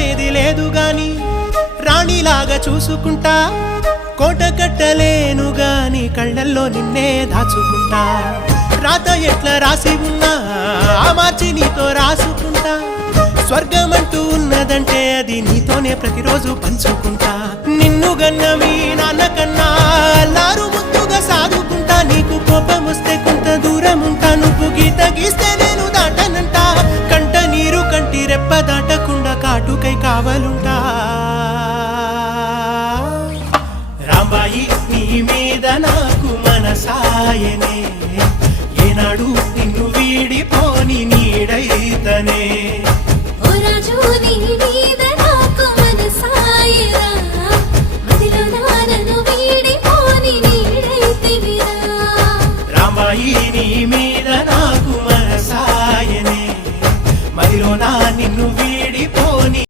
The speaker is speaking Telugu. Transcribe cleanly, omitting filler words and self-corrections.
లోపమేది లేదు గాని రాణిలాగా చూసుకుంటా కోట కట్టలేను గాని కళ్ళల్లో నిన్నే దాచుకుంటా రాత ఎట్లా రాసి ఉన్నా ఆ మార్చి నీతో రాసుకుంటా స్వర్గమంటూ ఉన్నదంటే అది నీతోనే ప్రతిరోజు పంచుకుంటా నిన్ను గన్న మీ నాన్న కన్నా లారు ముద్దుగా సాదుకుంటా నీకు కోపం వస్తే కొంత దూరం ఉంటా నువ్వు గీత గీస్తే నేను దాటనంట కంట నీరు కంటి రెప్ప దాటకుండా కాటుకై కావలుంటా రాంబాయి నీ మీద నాకు మనసాయనే ఏనాడు నిన్ను వీడిపోని నీడైతనే ఓ రాజు నీ